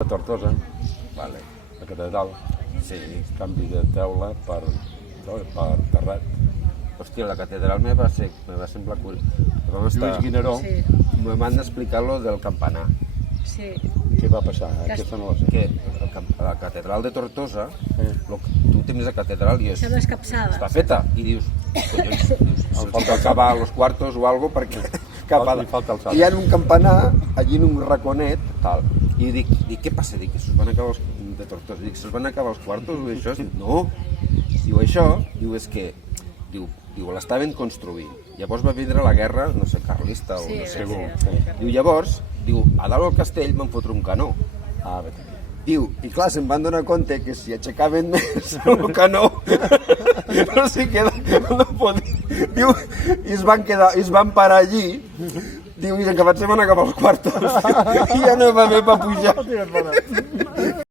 A Tortosa, vale. La catedral, sí, canvi de teula per terrat. Hòstia, la catedral me va semblar curiós. Vam estar... Lluís Guinaró, Sí, Me van explicar lo del campanar. sí. què va passar? Aquesta no la sé. Que la catedral de Tortosa, tu tens la catedral i Sembla escapçada. està feta, i dius, collons, se'ls pot acabar los quartos o algo perquè Li falta alçada. hi ha un campanar allí en un raconet tal, i dic què passa? Dic que se'ls van acabar els de Tortosa, dic se'ls van acabar els quartos o això? Diu, no, diu això, diu és que diu l'estaven construint, llavors va vindre la guerra, no sé, carlista o Sí, no sé, sí. diu llavors, diu, a dalt al castell van fotre un canó. Ah, bé. Diu, i clar, se'n van donar compte que si aixecaven més el canó, no sé què, no podia. Diu, i es van parar allí, diu, i en acabat se van acabar els quartos, i ja no va haver per pujar.